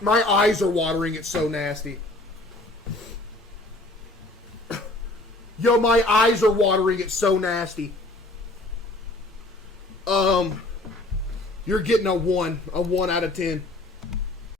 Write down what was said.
My eyes are watering. It's so nasty. Yo, my eyes are watering. It's so nasty. You're getting a 1 out of 10.